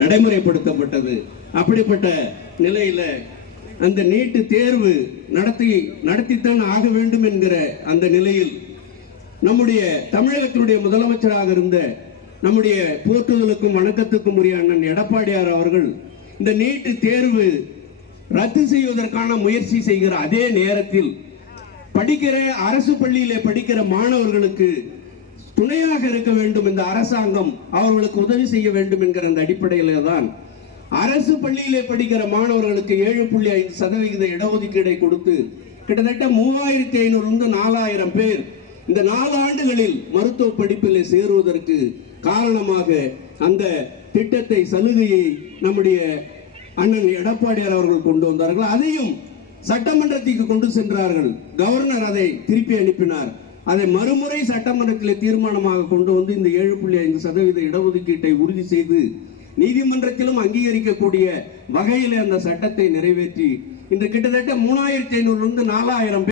நடைமுறைப்படுத்தப்பட்டது. அப்படிப்பட்ட நிலையில அந்த நீட்டு தேர்வு நடத்தி நடத்தித்தான் ஆக வேண்டும் என்கிற அந்த நிலையில் நம்முடைய தமிழகத்தினுடைய முதலமைச்சராக இருந்த நம்முடைய போற்றுதலுக்கும் வணக்கத்துக்கும் உரிய அண்ணன் எடப்பாடியார் அவர்கள் இந்த நீட்டு தேர்வு ரத்து செய்வதற்கான முயற்சி செய்கிற அதே நேரத்தில் படிக்கிற அரசு பள்ளியிலே படிக்கிற மாணவர்களுக்கு துணையாக இருக்க வேண்டும் இந்த அரசாங்கம் அவர்களுக்கு உதவி செய்ய வேண்டும் என்கிற அந்த அடிப்படையிலே தான் அரசு பள்ளியிலே படிக்கிற மாணவர்களுக்கு ஏழு புள்ளி ஐந்து சதவிகித இடஒதுக்கீடை கொடுத்து கிட்டத்தட்ட மூவாயிரத்தி ஐநூறு நாலாயிரம் பேர் இந்த நாலு ஆண்டுகளில் மருத்துவ படிப்பில் சேருவதற்கு காரணமாக அந்த திட்டத்தை சலுகையை நம்முடைய அண்ணன் எடப்பாடியார் அவர்கள் கொண்டு வந்தார்கள். அதையும் சட்டமன்றத்திற்கு கொண்டு சென்றார்கள். கவர்னர் அதை திருப்பி அனுப்பினார். அதை மறுமுறை சட்டமன்றத்தில் தீர்மானமாக கொண்டு வந்து இந்த ஏழு புள்ளி ஐந்து சதவீத இடஒதுக்கீட்டை உறுதி செய்து நீதிமன்றத்திலும் அங்கீகரிக்கக்கூடிய வகையில் அந்த சட்டத்தை நிறைவேற்றி இந்த கிட்டத்தட்ட மூணாயிரத்தி ஐநூறுலேருந்து நாலாயிரம்